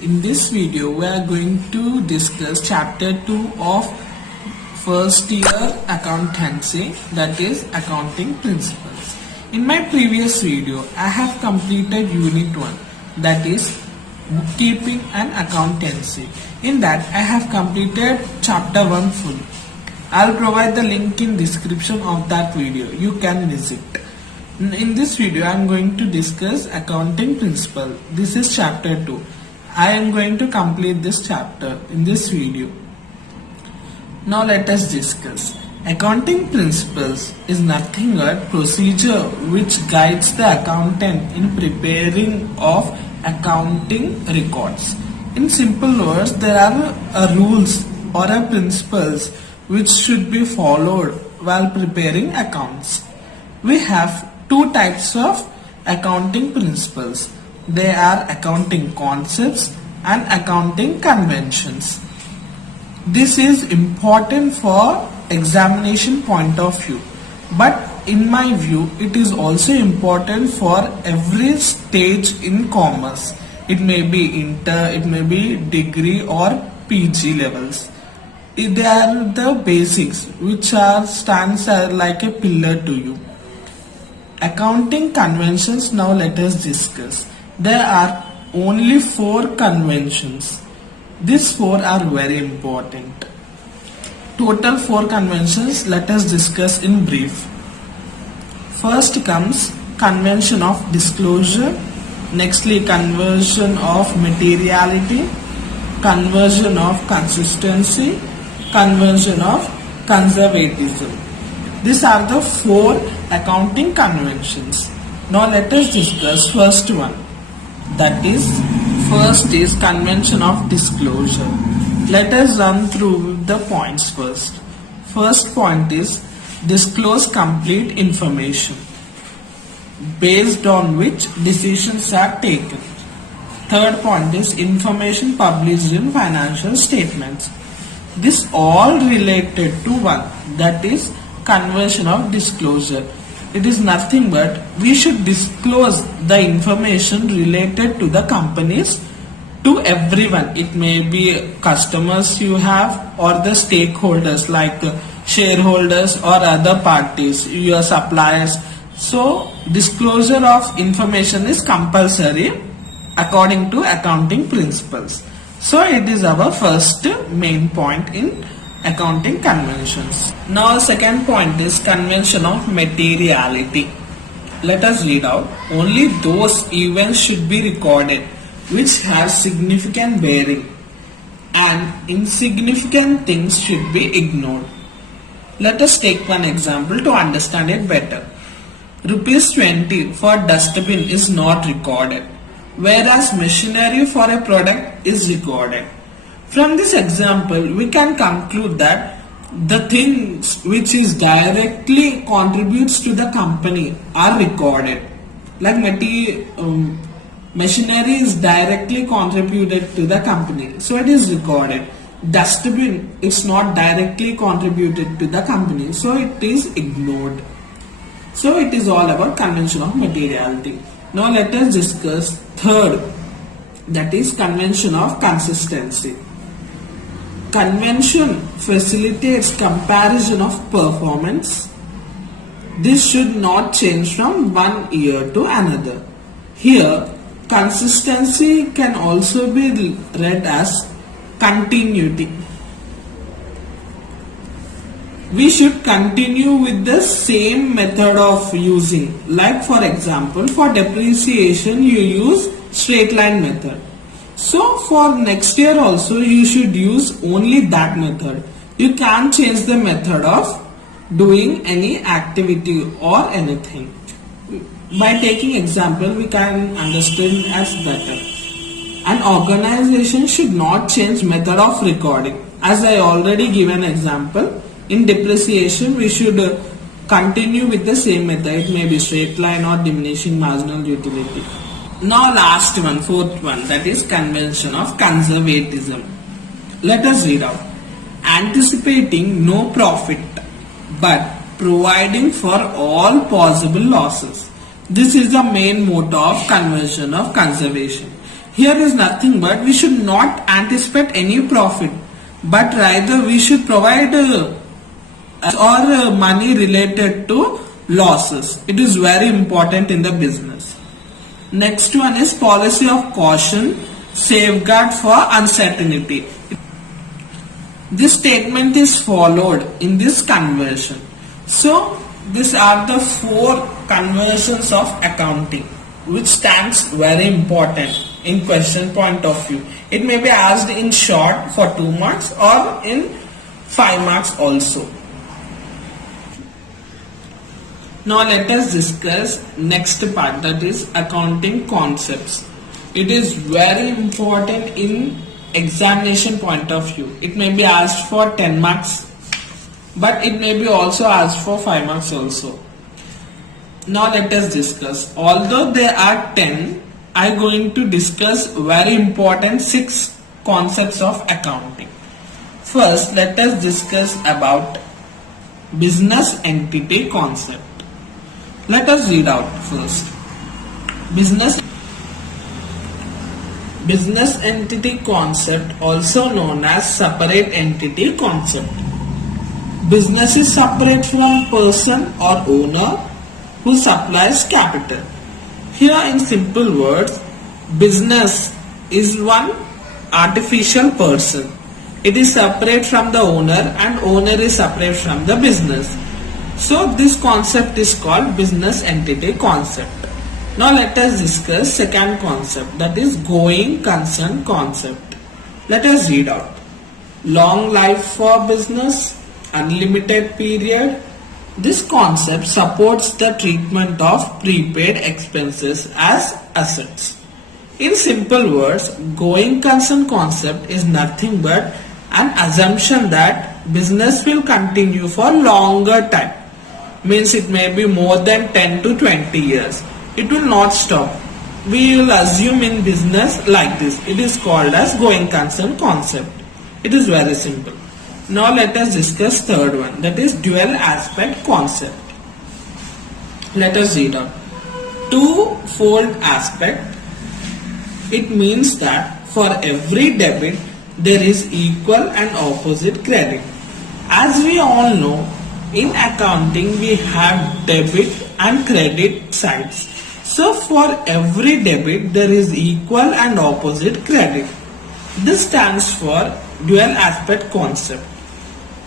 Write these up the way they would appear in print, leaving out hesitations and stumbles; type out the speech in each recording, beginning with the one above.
In this video, we are going to discuss chapter 2 of first year accountancy, that is accounting principles. In my previous video, I have completed unit 1, that is bookkeeping and accountancy. In that, I have completed chapter 1 full. I'll provide the link in description of that video. You can visit. In this video, I am going to discuss accounting principle. This is chapter 2. I am going to complete this chapter in this video. Now let us discuss. Accounting principles is nothing but procedure which guides the accountant in preparing of accounting records. In simple words, there are rules or principles which should be followed while preparing accounts. We have two types of accounting principles. They are accounting concepts and accounting conventions. This is important for examination point of view, but in my view it is also important for every stage in commerce. It may be inter, it may be degree or PG levels. They are the basics which stands like a pillar to you. Accounting conventions, now let us discuss. There are only 4 conventions. These 4 are very important. Total 4 conventions, let us discuss in brief. First comes convention of disclosure, nextly conversion of materiality, conversion of consistency, conversion of conservatism. These are the 4 accounting conventions. Now let us discuss first one. That is, first is convention of disclosure. Let us run through the points first. First point is disclose complete information based on which decisions are taken. Third point is information published in financial statements. This all related to one, that is conversion of disclosure. It is nothing but we should disclose the information related to the companies to everyone. It may be customers you have or the stakeholders like shareholders or other parties, your suppliers. So disclosure of information is compulsory according to accounting principles. So it is our first main point in accounting conventions. Now second point is convention of materiality. Let us read out. Only those events should be recorded which have significant bearing, and insignificant things should be ignored. Let us take one example to understand it better. Rupees 20 for dustbin is not recorded, whereas machinery for a product is recorded. From this example, we can conclude that the things which is directly contributes to the company are recorded. Like machinery is directly contributed to the company, so it is recorded. Dustbin is not directly contributed to the company, so it is ignored. So it is all about convention of materiality. Now let us discuss third, that is convention of consistency. Convention facilitates comparison of performance. This should not change from one year to another. Here, consistency can also be read as continuity. We should continue with the same method of using. Like for example, for depreciation you use straight line method. So for next year also you should use only that method. You can't change the method of doing any activity or anything. By taking example, we can understand as better. An organization should not change method of recording. As I already given example, in depreciation we should continue with the same method. It may be straight line or diminishing marginal utility. Now last one, fourth one, that is convention of conservatism. Let us read out. Anticipating no profit but providing for all possible losses. This is the main motto of convention of conservation. Here is nothing but we should not anticipate any profit, but rather we should provide money related to losses. It is very important in the business. Next one is policy of caution, safeguard for uncertainty. This statement is followed in this conversion. So these are the 4 conversions of accounting, which stands very important in question point of view. It may be asked in short for 2 marks or in 5 marks also. Now let us discuss next part, that is accounting concepts. It is very important in examination point of view. It may be asked for 10 marks, but it may be also asked for 5 marks also. Now let us discuss. Although there are 10, I am going to discuss very important 6 concepts of accounting. First, let us discuss about business entity concept. Let us read out first. Business entity concept, also known as separate entity concept. Business is separate from person or owner who supplies capital. Here in simple words, business is one artificial person. It is separate from the owner and owner is separate from the business. So this concept is called business entity concept. Now let us discuss second concept, that is going concern concept. Let us read out. Long life for business, unlimited period. This concept supports the treatment of prepaid expenses as assets. In simple words, going concern concept is nothing but an assumption that business will continue for longer time. Means it may be more than 10 to 20 years. It will not stop. We will assume in business like this. It is called as going concern concept. It is very simple. Now let us discuss third one, that is dual aspect concept. Let us read out. Two-fold aspect. It means that for every debit there is equal and opposite credit. As we all know, in accounting we have debit and credit sides. So for every debit there is equal and opposite credit. This stands for dual aspect concept.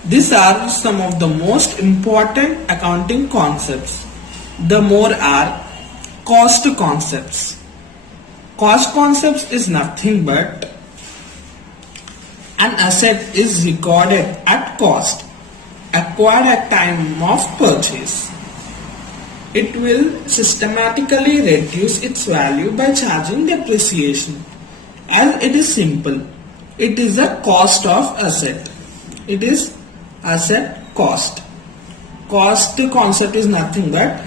These are some of the most important accounting concepts. The more are cost concepts. Cost concepts is nothing but an asset is recorded at cost, acquired at time of purchase. It will systematically reduce its value by charging depreciation. As it is simple, it is the cost of asset. It is asset cost. Cost concept is nothing but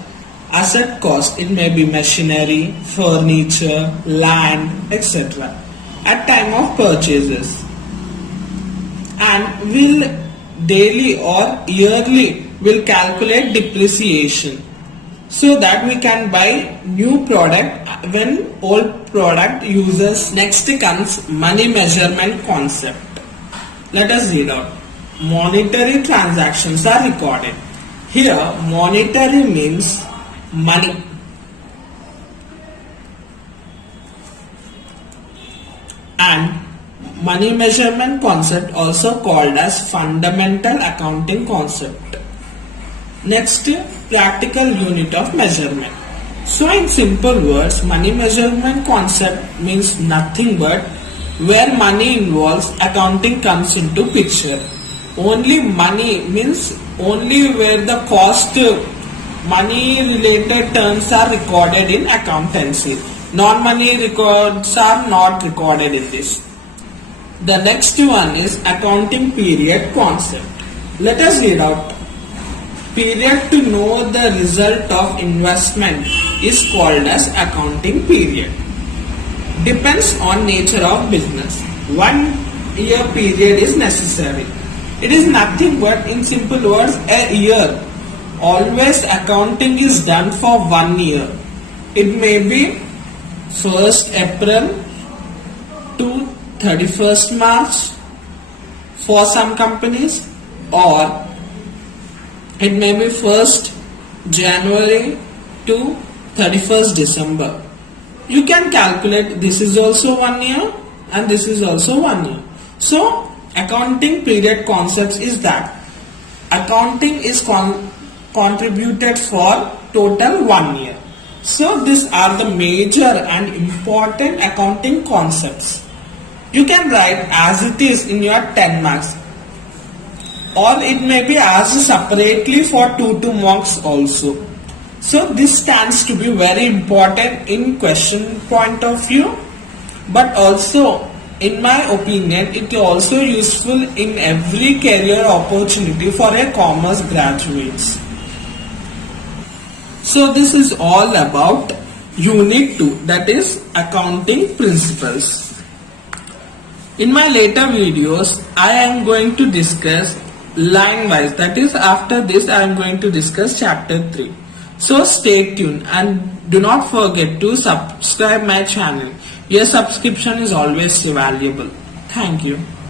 asset cost. It may be machinery, furniture, land, etc. at time of purchases, and will daily or yearly will calculate depreciation so that we can buy new product when old product uses. Next comes money measurement concept. Let us read out. Monetary transactions are recorded. Here monetary means money. And money measurement concept also called as fundamental accounting concept. Next, practical unit of measurement. So in simple words, money measurement concept means nothing but where money involves, accounting comes into picture. Only money means only where the cost, money related terms are recorded in accountancy. Non-money records are not recorded in this. The next one is accounting period concept. Let us read out. Period to know the result of investment is called as accounting period. Depends on nature of business. 1 year period is necessary. It is nothing but, in simple words, a year. Always accounting is done for 1 year. It may be 1st April to 31st March for some companies, or it may be 1st January to 31st December. You can calculate this is also 1 year and this is also 1 year. So accounting period concepts is that accounting is contributed for total 1 year. So these are the major and important accounting concepts. You can write as it is in your 10 marks, or it may be asked separately for 2 marks also. So this stands to be very important in question point of view, but also in my opinion it is also useful in every career opportunity for a commerce graduates. So this is all about unit 2, that is accounting principles. In my later videos I am going to discuss line wise, that is after this I am going to discuss chapter 3. So stay tuned and do not forget to subscribe my channel. Your subscription is always valuable. Thank you.